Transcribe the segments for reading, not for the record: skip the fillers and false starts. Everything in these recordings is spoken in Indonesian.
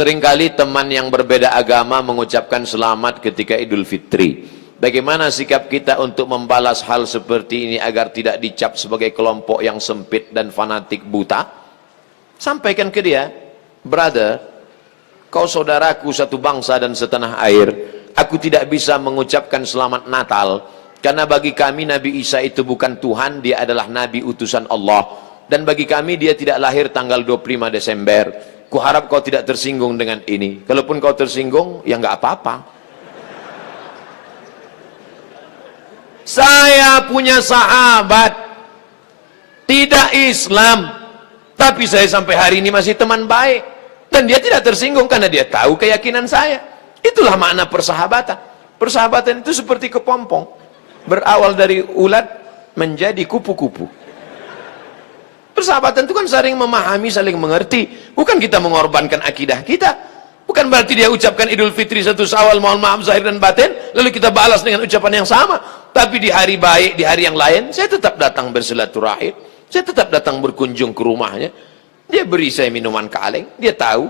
Seringkali teman yang berbeda agama mengucapkan selamat ketika Idul Fitri. Bagaimana sikap kita untuk membalas hal seperti ini agar tidak dicap sebagai kelompok yang sempit dan fanatik buta? Sampaikan ke dia, brother, kau saudaraku satu bangsa dan setanah air. Aku tidak bisa mengucapkan selamat Natal, karena bagi kami Nabi Isa itu bukan Tuhan, dia adalah Nabi utusan Allah. Dan bagi kami dia tidak lahir tanggal 25 Desember. Kuharap kau tidak tersinggung dengan ini. Kalaupun kau tersinggung, ya nggak apa-apa. Saya punya sahabat tidak Islam, tapi saya sampai hari ini masih teman baik. Dan dia tidak tersinggung karena dia tahu keyakinan saya. Itulah makna persahabatan. Persahabatan itu seperti kepompong. Berawal dari ulat menjadi kupu-kupu. Persahabatan itu kan saling memahami, saling mengerti. Bukan kita mengorbankan akidah kita. Bukan berarti dia ucapkan Idul Fitri 1 Syawal, mohon maaf zahir dan batin, lalu kita balas dengan ucapan yang sama. Tapi di hari baik, di hari yang lain, saya tetap datang bersilaturahim. Saya tetap datang berkunjung ke rumahnya. Dia beri saya minuman kaleng. Dia tahu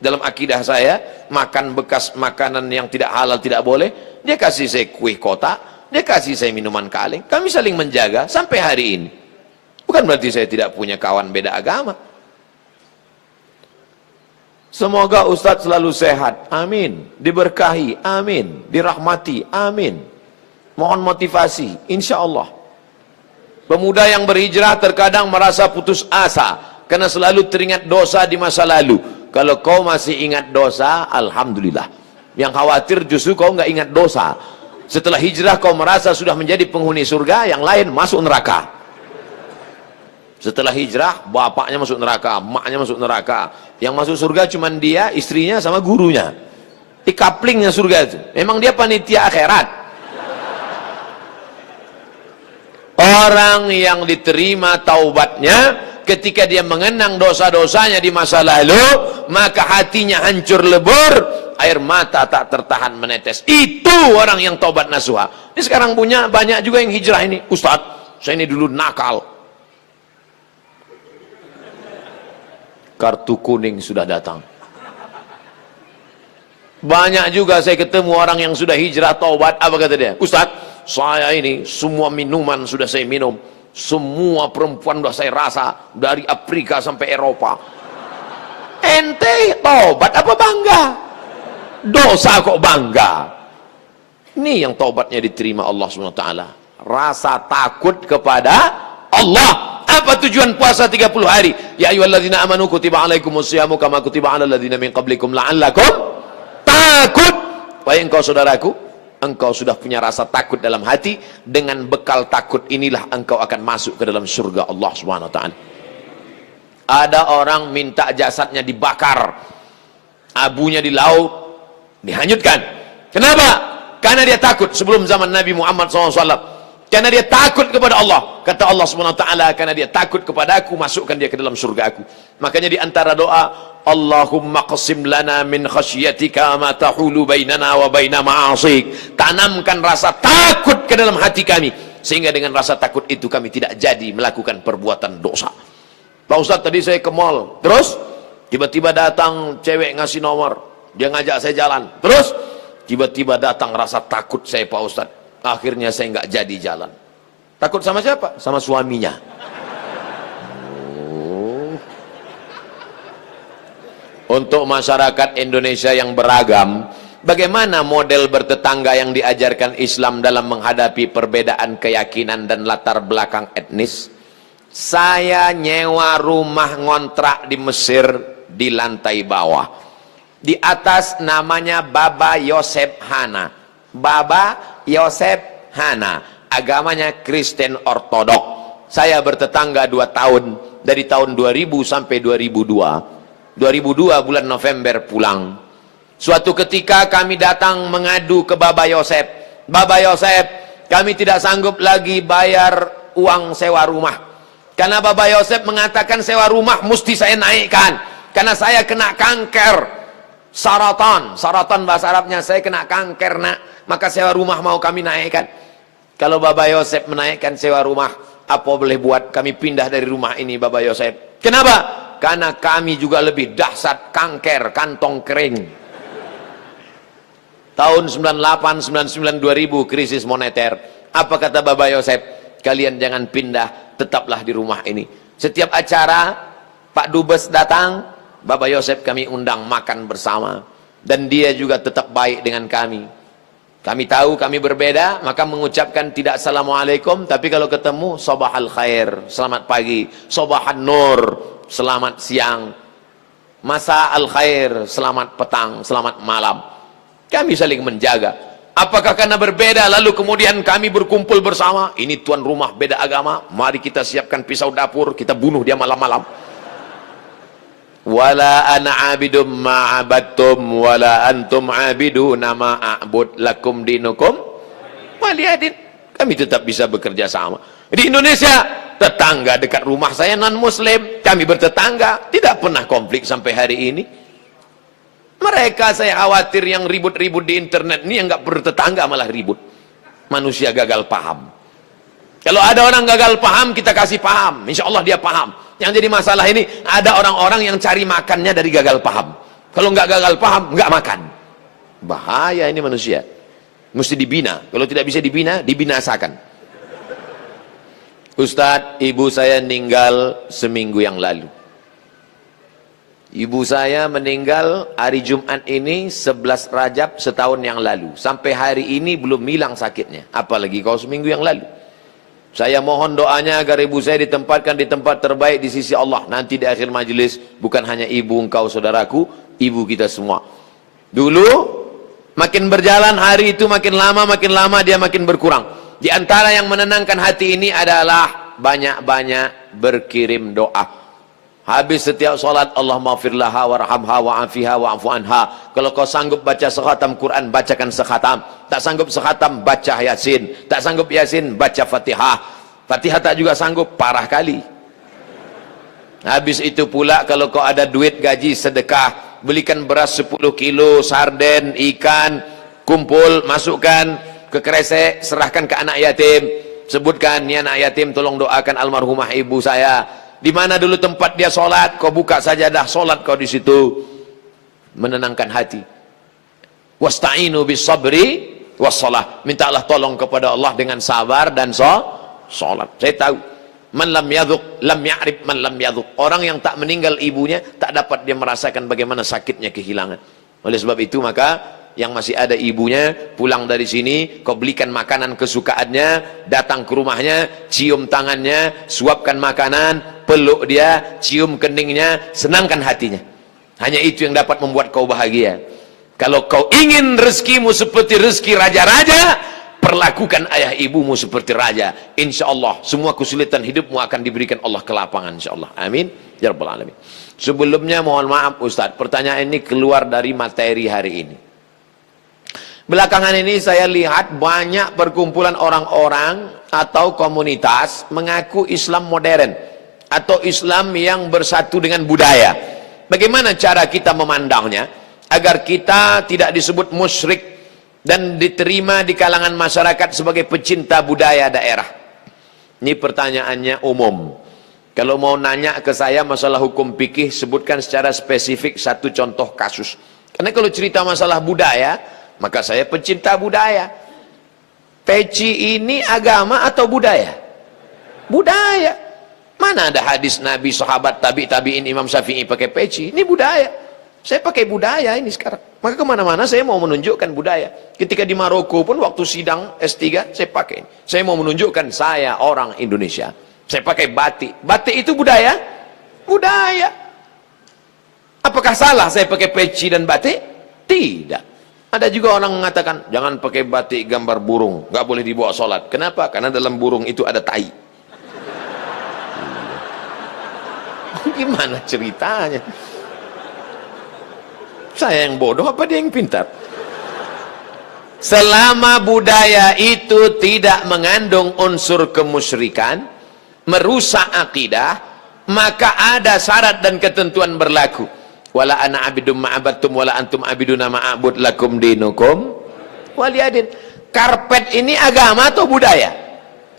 dalam akidah saya makan bekas makanan yang tidak halal tidak boleh. Dia kasih saya kue kotak, dia kasih saya minuman kaleng. Kami saling menjaga sampai hari ini. Bukan berarti saya tidak punya kawan beda agama. Semoga Ustadz selalu sehat, amin. Diberkahi, amin. Dirahmati, amin. Mohon motivasi, insya Allah. Pemuda yang berhijrah terkadang merasa putus asa karena selalu teringat dosa di masa lalu. Kalau kau masih ingat dosa, alhamdulillah. Yang khawatir justru kau nggak ingat dosa. Setelah hijrah kau merasa sudah menjadi penghuni surga, yang lain masuk neraka. Setelah hijrah, bapaknya masuk neraka, emaknya masuk neraka. Yang masuk surga cuma dia, istrinya sama gurunya. Di kaplingnya surga itu. Memang dia panitia akhirat. Orang yang diterima taubatnya ketika dia mengenang dosa-dosanya di masa lalu, maka hatinya hancur lebur, air mata tak tertahan menetes. Itu orang yang taubat nasuha. Ini sekarang punya banyak juga yang hijrah ini. Ustadz, saya ini dulu nakal. Kartu kuning sudah datang. Banyak juga saya ketemu orang yang sudah hijrah taubat. Apa kata dia? Ustadz, saya ini semua minuman sudah saya minum, semua perempuan sudah saya rasa, dari Afrika sampai Eropa. Ente taubat apa bangga? Dosa kok bangga? Ini yang taubatnya diterima Allah SWT. Rasa takut kepada Allah. Apa tujuan puasa 30 hari? Ya ayyuhalladzina amanu kutiba alaikumusyamu kama kutiba alal ladzina min qablikum la'allakum takut. Wahai engkau saudaraku, engkau sudah punya rasa takut dalam hati. Dengan bekal takut inilah engkau akan masuk ke dalam surga Allah Subhanahu wa taala. Ada orang minta jasadnya dibakar, abunya di laut dihanyutkan. Kenapa? Karena dia takut. Sebelum zaman Nabi Muhammad SAW, karena dia takut kepada Allah. Kata Allah Subhanahu wa taala, karena dia takut kepada aku, masukkan dia ke dalam surga aku. Makanya di antara doa, Allahumma qasim lana min khasyatika ma tahulu bainana wa baina ma'asik. Tanamkan rasa takut ke dalam hati kami, sehingga dengan rasa takut itu kami tidak jadi melakukan perbuatan dosa. Pak Ustadz, tadi saya ke mall, terus tiba-tiba datang cewek ngasih nomor, dia ngajak saya jalan, terus tiba-tiba datang rasa takut saya, Pak Ustadz. Akhirnya saya nggak jadi jalan. Takut sama siapa? Sama suaminya. Untuk masyarakat Indonesia yang beragam, bagaimana model bertetangga yang diajarkan Islam dalam menghadapi perbedaan keyakinan dan latar belakang etnis? Saya nyewa rumah ngontrak di Mesir di lantai bawah. Di atas namanya Baba Yosef Hana. Baba Yosef Hana, agamanya Kristen Ortodok. Saya bertetangga 2 tahun, dari tahun 2000 sampai 2002. 2002 bulan November pulang. Suatu ketika kami datang mengadu ke Baba Yosef. Baba Yosef, kami tidak sanggup lagi bayar uang sewa rumah. Karena Baba Yosef mengatakan sewa rumah mesti saya naikkan. Karena saya kena kanker. Saratan bahasa Arabnya, saya kena kanker nak. Maka sewa rumah mau kami naikkan. Kalau Baba Yosef menaikkan sewa rumah, apa boleh buat? Kami pindah dari rumah ini, Baba Yosef. Kenapa? Karena kami juga lebih dahsyat kanker kantong kering. Tahun 98, 99, 2000 krisis moneter. Apa kata Bapak Yosef? Kalian jangan pindah, tetaplah di rumah ini. Setiap acara Pak Dubes datang, Bapak Yosef kami undang makan bersama. Dan dia juga tetap baik dengan kami. Kami tahu kami berbeda, maka mengucapkan tidak assalamualaikum, tapi kalau ketemu sabahal khair, selamat pagi, sabahan nur, selamat siang, masa al khair, selamat petang, selamat malam. Kami saling menjaga. Apakah karena berbeda lalu kemudian kami berkumpul bersama? Ini tuan rumah beda agama, mari kita siapkan pisau dapur, kita bunuh dia malam-malam. Wala ana abidum ma'abattum wala antum abiduna ma'abud lakum dinukum waliyadin. Kami tetap bisa bekerja sama. Di Indonesia, tetangga dekat rumah saya non muslim, kami bertetangga, tidak pernah konflik sampai hari ini. Mereka saya khawatir yang ribut-ribut di internet ini yang nggak bertetangga malah ribut. Manusia gagal paham. Kalau ada orang gagal paham, kita kasih paham, insya Allah dia paham. Yang jadi masalah ini, ada orang-orang yang cari makannya dari gagal paham. Kalau nggak gagal paham, nggak makan. Bahaya ini manusia. Mesti dibina. Kalau tidak bisa dibina, dibinasakan. Ustadz, ibu saya meninggal seminggu yang lalu. Ibu saya meninggal hari Jumat ini 11 Rajab setahun yang lalu. Sampai hari ini belum hilang sakitnya. Apalagi kalau seminggu yang lalu. Saya mohon doanya agar ibu saya ditempatkan di tempat terbaik di sisi Allah. Nanti di akhir majelis, bukan hanya ibu engkau saudaraku, ibu kita semua. Dulu, makin berjalan hari itu makin lama dia makin berkurang. Di antara yang menenangkan hati ini adalah banyak-banyak berkirim doa. Habis setiap salat, Allahumma firlaha warhamha wa'afiha wa'afu anha. Kalau kau sanggup baca sekhatam Quran, bacakan sekhatam. Tak sanggup sekhatam, baca Yasin. Tak sanggup Yasin, baca Fatihah. Fatihah tak juga sanggup, parah kali. Habis itu pula kalau kau ada duit gaji sedekah, belikan beras 10 kilo, sarden, ikan, kumpul, masukkan ke kresek, serahkan ke anak yatim. Sebutkan, ni anak yatim tolong doakan almarhumah ibu saya. Di mana dulu tempat dia sholat, kau buka sajadah sholat kau di situ, menenangkan hati. Wasta'inu bis sabri wassalah. Mintalah tolong kepada Allah dengan sabar dan sholat. Saya tahu, man lam yadhuq lam ya'rif man lam yadhuq. Orang yang tak meninggal ibunya tak dapat dia merasakan bagaimana sakitnya kehilangan. Oleh sebab itu maka yang masih ada ibunya pulang dari sini, kau belikan makanan kesukaannya, datang ke rumahnya, cium tangannya, suapkan makanan, peluk dia, cium keningnya, senangkan hatinya. Hanya itu yang dapat membuat kau bahagia. Kalau kau ingin rezekimu seperti rezeki raja-raja, perlakukan ayah ibumu seperti raja. Insya Allah semua kesulitan hidupmu akan diberikan Allah kelapangan, insya Allah. Amin ya rabbal alamin. Sebelumnya mohon maaf Ustaz, pertanyaan ini keluar dari materi hari ini. Belakangan ini saya lihat banyak perkumpulan orang-orang atau komunitas mengaku Islam modern atau Islam yang bersatu dengan budaya. Bagaimana cara kita memandangnya agar kita tidak disebut musyrik dan diterima di kalangan masyarakat sebagai pecinta budaya daerah? Ini pertanyaannya umum. Kalau mau nanya ke saya masalah hukum fikih, sebutkan secara spesifik satu contoh kasus. Karena kalau cerita masalah budaya, maka saya pecinta budaya. Peci ini agama atau budaya? Budaya. Mana ada hadis Nabi, sahabat, tabi'in, Imam Syafi'i pakai peci? Ini budaya. Saya pakai budaya ini sekarang. Maka kemana-mana saya mau menunjukkan budaya. Ketika di Maroko pun waktu sidang S3 saya pakai. Saya mau menunjukkan saya orang Indonesia. Saya pakai batik. Batik itu budaya? Budaya. Apakah salah saya pakai peci dan batik? Tidak. Ada juga orang mengatakan, jangan pakai batik gambar burung, nggak boleh dibawa sholat. Kenapa? Karena dalam burung itu ada tai. Gimana ceritanya? Saya yang bodoh apa dia yang pintar? Selama budaya itu tidak mengandung unsur kemusyrikan, merusak akidah, maka ada syarat dan ketentuan berlaku. Wala ana abidum ma'abattum wala antum abiduna ma'abud lakum dinukum waliyadin. Karpet ini agama atau budaya?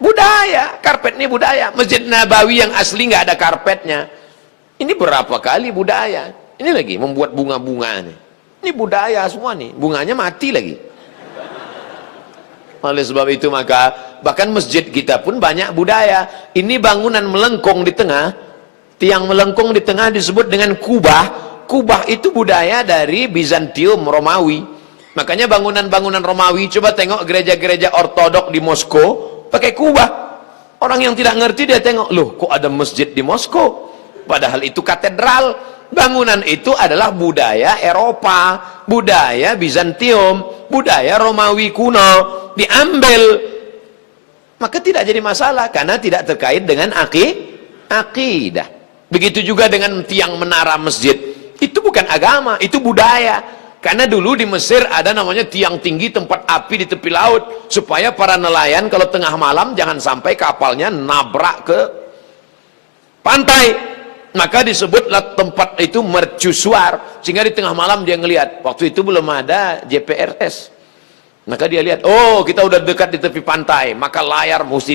Budaya. Karpet ini budaya. Masjid Nabawi yang asli nggak ada karpetnya. Ini berapa kali budaya. Ini lagi membuat bunga-bunganya. Ini budaya semua nih, bunganya mati lagi. Oleh sebab itu maka bahkan masjid kita pun banyak budaya. Ini bangunan melengkung di tengah, tiang melengkung di tengah disebut dengan kubah. Kubah itu budaya dari Bizantium, Romawi. Makanya bangunan-bangunan Romawi, coba tengok gereja-gereja ortodok di Moskow pakai kubah. Orang yang tidak ngerti dia tengok, loh kok ada masjid di Moskow? Padahal itu katedral. Bangunan itu adalah budaya Eropa, budaya Bizantium, budaya Romawi kuno, diambil. Maka tidak jadi masalah karena tidak terkait dengan akidah. Begitu juga dengan tiang menara masjid. Itu bukan agama, itu budaya. Karena dulu di Mesir ada namanya tiang tinggi tempat api di tepi laut, supaya para nelayan kalau tengah malam jangan sampai kapalnya nabrak ke pantai. Maka disebutlah tempat itu mercusuar, sehingga di tengah malam dia ngelihat. Waktu itu belum ada GPRS. Maka dia lihat, oh kita udah dekat di tepi pantai, maka layar mesti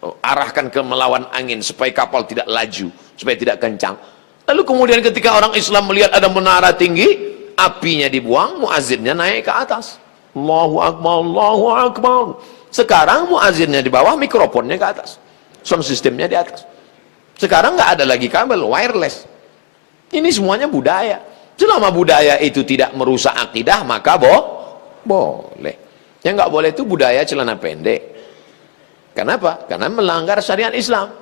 diarahkan ke melawan angin supaya kapal tidak laju, supaya tidak kencang. Lalu kemudian ketika orang Islam melihat ada menara tinggi, apinya dibuang, muazzinnya naik ke atas. Allahu Akbar, Allahu Akbar. Sekarang muazzinnya di bawah, mikrofonnya ke atas, sound systemnya di atas. Sekarang nggak ada lagi kabel, wireless. Ini semuanya budaya. Selama budaya itu tidak merusak akidah, maka boleh. Yang nggak boleh itu budaya celana pendek. Kenapa? Karena melanggar syariat Islam.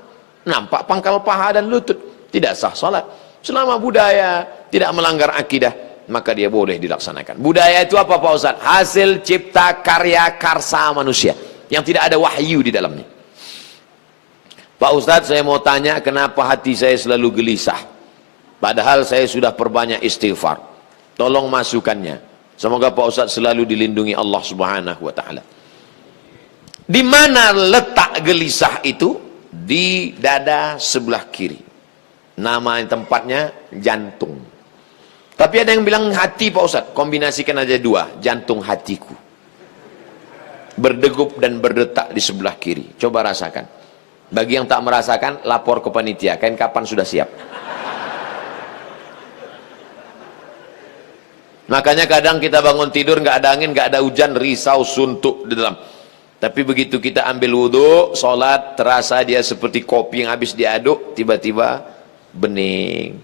Nampak pangkal paha dan lutut, tidak sah salat. Selama budaya tidak melanggar akidah, maka dia boleh dilaksanakan. Budaya itu apa Pak Ustaz? Hasil cipta karya karsa manusia yang tidak ada wahyu di dalamnya. Pak Ustadz, saya mau tanya kenapa hati saya selalu gelisah, padahal saya sudah perbanyak istighfar. Tolong masukannya. Semoga Pak Ustadz selalu dilindungi Allah Subhanahu wa ta'ala. Di mana letak gelisah itu? Di dada sebelah kiri. Nama tempatnya jantung. Tapi ada yang bilang hati Pak Ustadz. Kombinasikan aja dua, jantung hatiku. Berdegup dan berdetak di sebelah kiri. Coba rasakan. Bagi yang tak merasakan, lapor ke panitia. Kain kapan sudah siap? Makanya kadang kita bangun tidur nggak ada angin, nggak ada hujan, risau, suntuk di dalam. Tapi begitu kita ambil wudhu, sholat, terasa dia seperti kopi yang habis diaduk, tiba-tiba bening.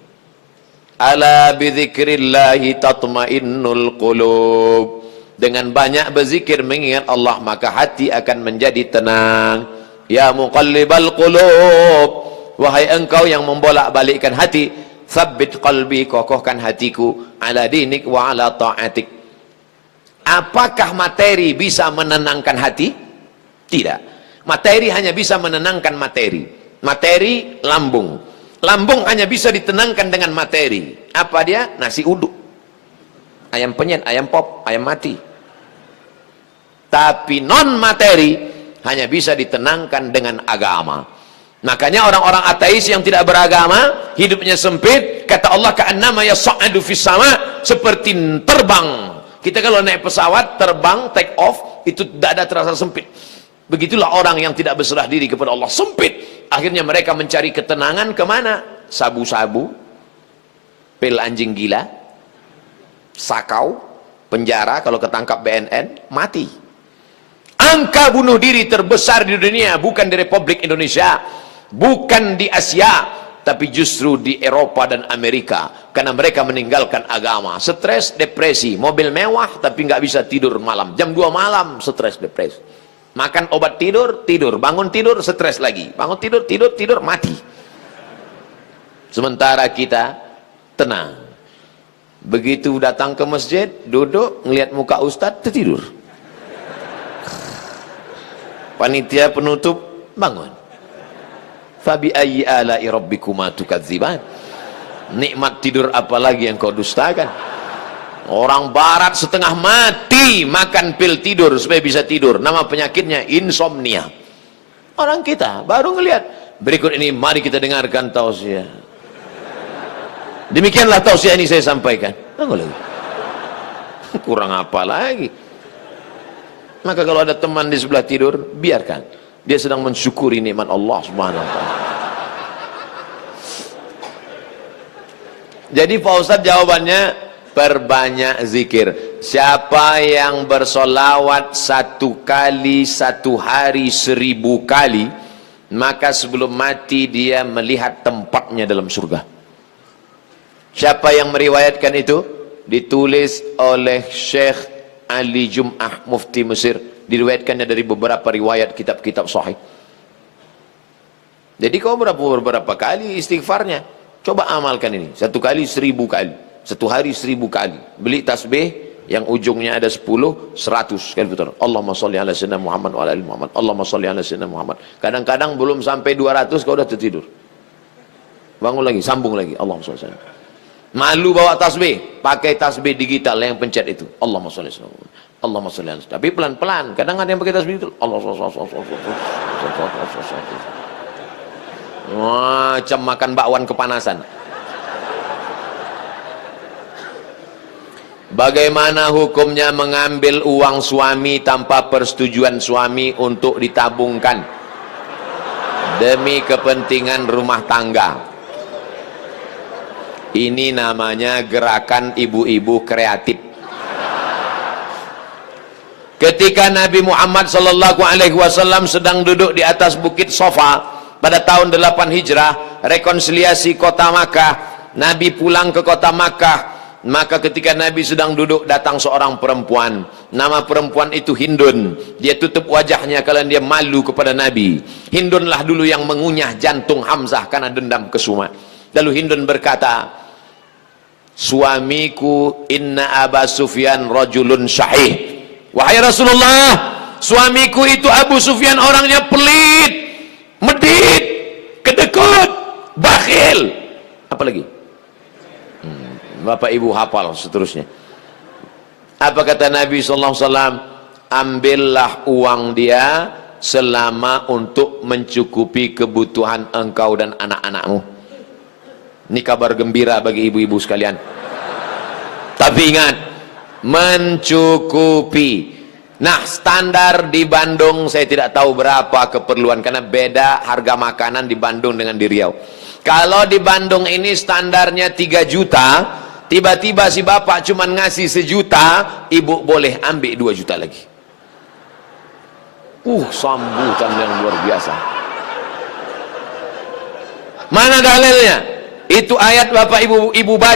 Ala bidzikrillahi tatmainnul qulub. Dengan banyak berzikir mengingat Allah, maka hati akan menjadi tenang. Ya muqallibal qulub, wahai engkau yang membolak-balikkan hati, tsabbit qalbi, kokohkan hatiku, ala dinik wa ala ta'atik. Apakah materi bisa menenangkan hati? Tidak. Materi hanya bisa menenangkan materi. Materi lambung. Lambung hanya bisa ditenangkan dengan materi. Apa dia? Nasi uduk, ayam penyet, ayam pop, ayam mati. Tapi non materi hanya bisa ditenangkan dengan agama. Makanya orang-orang ateis yang tidak beragama, hidupnya sempit. Kata Allah, ka'annama yas'adu fis sama, seperti terbang. Kita kalau naik pesawat, terbang, take off, itu dada terasa sempit. Begitulah orang yang tidak berserah diri kepada Allah, sempit. Akhirnya mereka mencari ketenangan kemana? Sabu-sabu, pil anjing gila, sakau, penjara, kalau ketangkap BNN, mati. Angka bunuh diri terbesar di dunia bukan di Republik Indonesia, bukan di Asia, tapi justru di Eropa dan Amerika, karena mereka meninggalkan agama. Stres, depresi, mobil mewah tapi nggak bisa tidur malam, jam 2 malam stres, depresi. Makan obat tidur, tidur, bangun tidur, stres lagi, bangun tidur, tidur, mati. Sementara kita tenang. Begitu datang ke masjid, duduk, ngelihat muka ustadz, tertidur. Panitia penutup bangun. Fabi ayyi ala'i rabbikuma tukadziban. Nikmat tidur apa lagi yang kau dustakan? Orang barat setengah mati makan pil tidur supaya bisa tidur. Nama penyakitnya insomnia. Orang kita baru ngelihat. Berikut ini mari kita dengarkan tausiah. Demikianlah tausiah ini saya sampaikan. Kurang apa lagi? Maka kalau ada teman di sebelah tidur, biarkan. Dia sedang mensyukuri nikmat Allah Subhanahu wa ta'ala. Jadi Pak Ustadz jawabannya, perbanyak zikir. Siapa yang bersolawat 1 kali 1 hari 1000 kali, maka sebelum mati dia melihat tempatnya dalam surga. Siapa yang meriwayatkan itu? Ditulis oleh Syekh Ali Jum'ah, Mufti Mesir. Diriwayatkannya dari beberapa riwayat kitab-kitab sahih. Jadi kau beberapa kali istighfarnya. Coba amalkan ini. 1 kali 1000 kali. 1 hari 1000 kali. Beli tasbih yang ujungnya ada 10, 100 kali putar. Allahumma sholli ala sayyidina Muhammad wa ala ali Muhammad. Allahumma sholli ala sayyidina Muhammad. Kadang-kadang belum sampai 200 kau udah tertidur. Bangun lagi, sambung lagi. Allahumma sholli ala sayyidina. Malu bawa tasbih, pakai tasbih digital yang pencet itu. Allahumma sholli ala sayyidina Muhammad. Allahumma sholli ala sayyidina. Tapi pelan-pelan. Kadang ada yang pakai tasbih itu. Macam makan bakwan kepanasan. Bagaimana hukumnya mengambil uang suami tanpa persetujuan suami untuk ditabungkan demi kepentingan rumah tangga? Ini namanya gerakan ibu-ibu kreatif. Ketika Nabi Muhammad SAW sedang duduk di atas bukit Sofa pada tahun 8 Hijrah, rekonsiliasi kota Makkah, Nabi pulang ke kota Makkah. Maka ketika Nabi sedang duduk, datang seorang perempuan. Nama perempuan itu Hindun. Dia tutup wajahnya karena dia malu kepada Nabi. Hindunlah dulu yang mengunyah jantung Hamzah karena dendam kesuma. Lalu Hindun berkata, suamiku inna Aba Sufyan rajulun syahih. Wahai Rasulullah, suamiku itu Abu Sufyan orangnya pelit, medit, kedekut, bakhil. Apa lagi? Bapak ibu hafal seterusnya. Apa kata Nabi SAW? Ambillah uang dia selama untuk mencukupi kebutuhan engkau dan anak-anakmu. Ini kabar gembira bagi ibu-ibu sekalian. Tapi ingat, mencukupi. Nah, standar di Bandung saya tidak tahu berapa keperluan, karena beda harga makanan di Bandung dengan di Riau. Kalau di Bandung ini standarnya 3 juta, tiba-tiba si bapak cuma ngasih 1 juta, ibu boleh ambil 2 juta lagi. Sambutan yang luar biasa. Mana dalilnya? Itu ayat bapak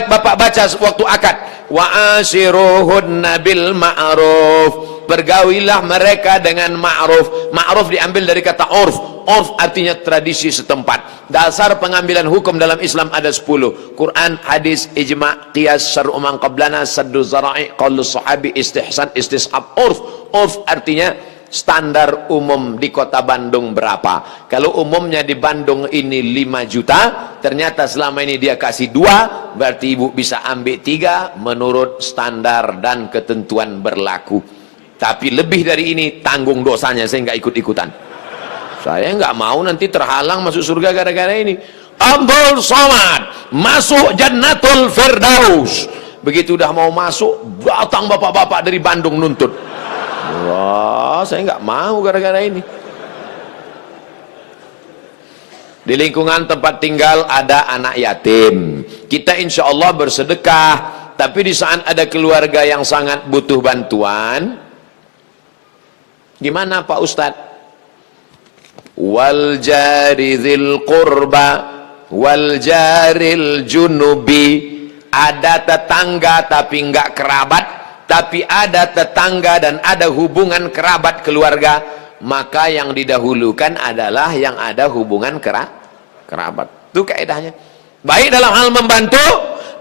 bapak baca waktu akad. Wa ashiruhunna bil ma'ruf. Bergawilah mereka dengan ma'ruf. Ma'ruf diambil dari kata urf. Urf artinya tradisi setempat. Dasar pengambilan hukum dalam Islam ada 10. Quran, hadis, ijma', qiyas, syar'u man qablana, saddu zara'i, qaulus sahabi, istihsan, istishab. Urf. Urf artinya standar umum di kota Bandung berapa. Kalau umumnya di Bandung ini 5 juta, ternyata selama ini dia kasih 2, berarti ibu bisa ambil 3 menurut standar dan ketentuan berlaku. Tapi lebih dari ini tanggung dosanya, saya nggak ikut-ikutan. Saya nggak mau nanti terhalang masuk surga gara-gara ini. Abdul Somad masuk Jannatul Firdaus. Begitu udah mau masuk, datang bapak-bapak dari Bandung nuntut. Wah, saya nggak mau gara-gara ini. Di lingkungan tempat tinggal ada anak yatim. Kita insya Allah bersedekah. Tapi di saat ada keluarga yang sangat butuh bantuan, gimana Pak Ustadz? Wal jari dzil qurba wal jaril junubi. Ada tetangga tapi enggak kerabat, tapi ada tetangga dan ada hubungan kerabat keluarga, maka yang didahulukan adalah yang ada hubungan kerabat. Itu kaidahnya. Baik dalam hal membantu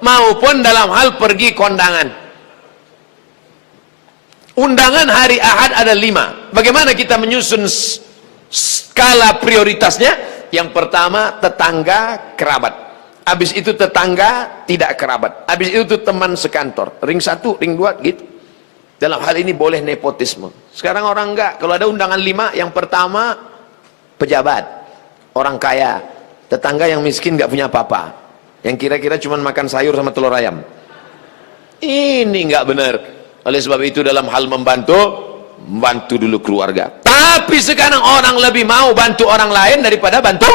maupun dalam hal pergi kondangan. Undangan hari Ahad ada 5. Bagaimana kita menyusun skala prioritasnya? Yang pertama tetangga kerabat. Habis itu tetangga tidak kerabat. Habis itu teman sekantor. Ring 1, ring 2 gitu. Dalam hal ini boleh nepotisme. Sekarang orang enggak. Kalau ada undangan 5, yang pertama pejabat, orang kaya, tetangga yang miskin enggak punya apa-apa, yang kira-kira cuma makan sayur sama telur ayam. Ini enggak benar. Oleh sebab itu dalam hal membantu dulu keluarga. Tapi sekarang orang lebih mau bantu orang lain daripada bantu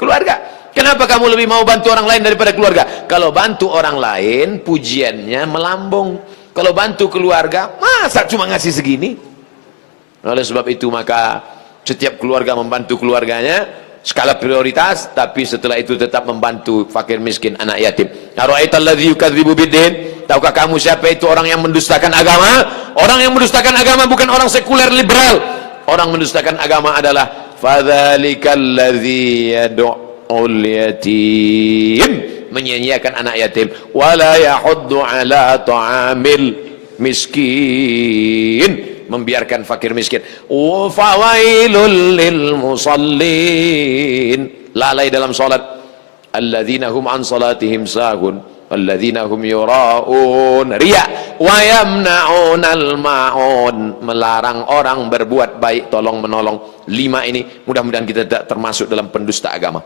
keluarga. Kenapa kamu lebih mau bantu orang lain daripada keluarga? Kalau bantu orang lain, pujiannya melambung. Kalau bantu keluarga, masa cuma ngasih segini? Oleh sebab itu maka setiap keluarga membantu keluarganya skala prioritas, tapi setelah itu tetap membantu fakir miskin, anak yatim. Ara'aital ladzi yukadzibu biddin? Tahukah kamu siapa itu orang yang mendustakan agama? Orang yang mendustakan agama bukan orang sekuler liberal. Orang mendustakan agama adalah fadzalikal ladzi yad'ul yatim, menyia-nyiakan anak yatim, wala yahuddu ala ta'amil miskin, membiarkan fakir miskin. Fawailul lil musallin, lalai dalam salat. Alladzina hum an salatihim sahun, alladzina hum yura'un, riya, wa yamna'unal ma'un, melarang orang berbuat baik, tolong menolong. 5 ini mudah-mudahan kita tidak termasuk dalam pendusta agama.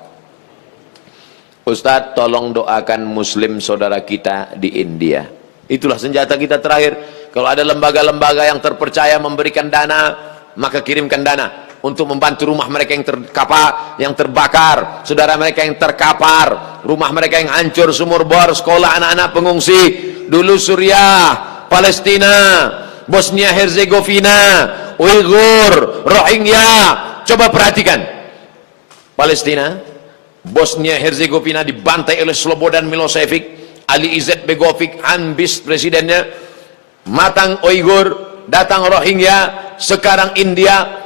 Ustadz, tolong doakan muslim saudara kita di India. Itulah senjata kita terakhir. Kalau ada lembaga-lembaga yang terpercaya memberikan dana, maka kirimkan dana untuk membantu rumah mereka yang yang terbakar, saudara mereka yang terkapar, rumah mereka yang hancur, sumur bor, sekolah anak-anak pengungsi. Dulu Suriah, Palestina, Bosnia Herzegovina, Uighur, Rohingya. Coba perhatikan. Palestina, Bosnia Herzegovina dibantai oleh Slobodan Milosevic, Ali Izzet Begovic, Hanbis presidennya, matang Uighur, datang Rohingya, sekarang India.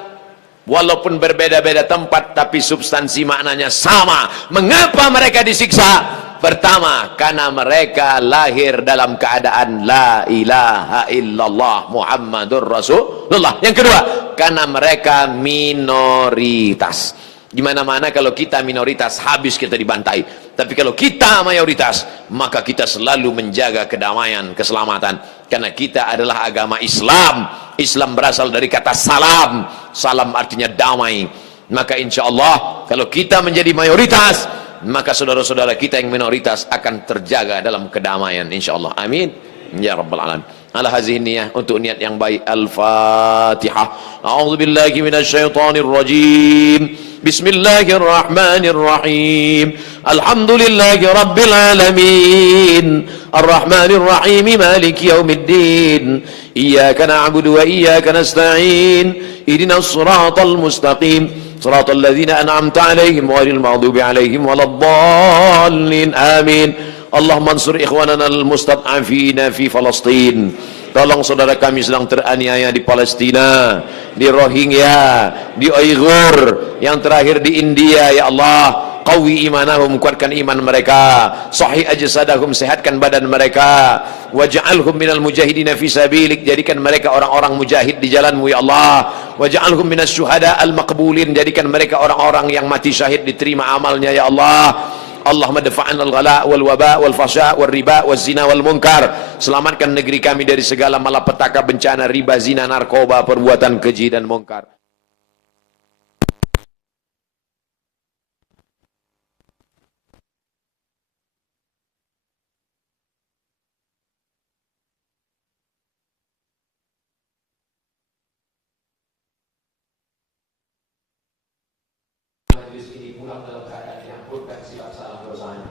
Walaupun berbeda-beda tempat, tapi substansi maknanya sama. Mengapa mereka disiksa? Pertama, karena mereka lahir dalam keadaan la ilaha illallah Muhammadur Rasulullah. Yang kedua, karena mereka minoritas. Di mana-mana kalau kita minoritas, habis kita dibantai. Tapi kalau kita mayoritas, maka kita selalu menjaga kedamaian, keselamatan. Karena kita adalah agama Islam. Islam berasal dari kata salam. Salam artinya damai. Maka insya Allah, kalau kita menjadi mayoritas, maka saudara-saudara kita yang minoritas akan terjaga dalam kedamaian, insya Allah. Amin ya rabbal alamin. Ala hazihi niyah, untuk niat yang baik. Al-Fatihah. A'udzubillahi minasyaitonir rajim. Bismillahirrahmanirrahim. Alhamdulillahi rabbil alamin. Ar-Rahmanir Rahim, Maliki yaumiddin. Iyyaka na'budu wa iyyaka nasta'in. Ihdinas siratal mustaqim. Siratal ladzina an'amta 'alaihim ghairil maghdubi 'alaihim waladdallin. Amin. Allahumma ansur ikhwanana al-mustad'afina fi Palestin. Tolong saudara kami sedang teraniaya di Palestina, di Rohingya, di Uighur, yang terakhir di India. Ya Allah, qawi imanahum, kuatkan iman mereka, sahih ajsadahum, sehatkan badan mereka, waj'alhum minal mujahidina fi sabilik, jadikan mereka orang-orang mujahid di jalanmu ya Allah, waj'alhum minas syuhada al-maqbulin, jadikan mereka orang-orang yang mati syahid, diterima amalnya ya Allah. Allahumma dafa'an al-ghala wal waba wal fasha wal riba wal zina wal munkar. Selamatkan negeri kami dari segala malapetaka, bencana, riba, zina, narkoba, perbuatan keji dan munkar. Majlis ini pulang dalam keadaan diampunkan silap salah dosanya.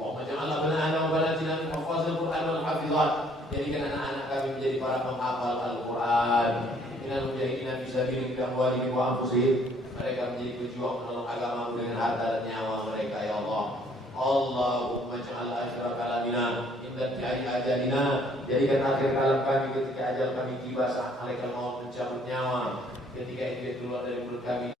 Allahumma ja'alna banana wa banatina min hafazil Qur'an wal hafizat. Jadikan anak-anak kami menjadi para penghafal Al-Qur'an. Minal mujahidina fi sabilik bi amwalihim wa anfusihim. Mereka menjadi pejuang menolong agamamu dengan harta dan nyawa mereka ya Allah. Allahumma ja'al akhir kalamina inda tiari ajalina. Jadikan akhir kalam kami ketika ajal kami tiba, saat malaikat maut mencabut nyawa. Ketika itu keluar dari mulut kami.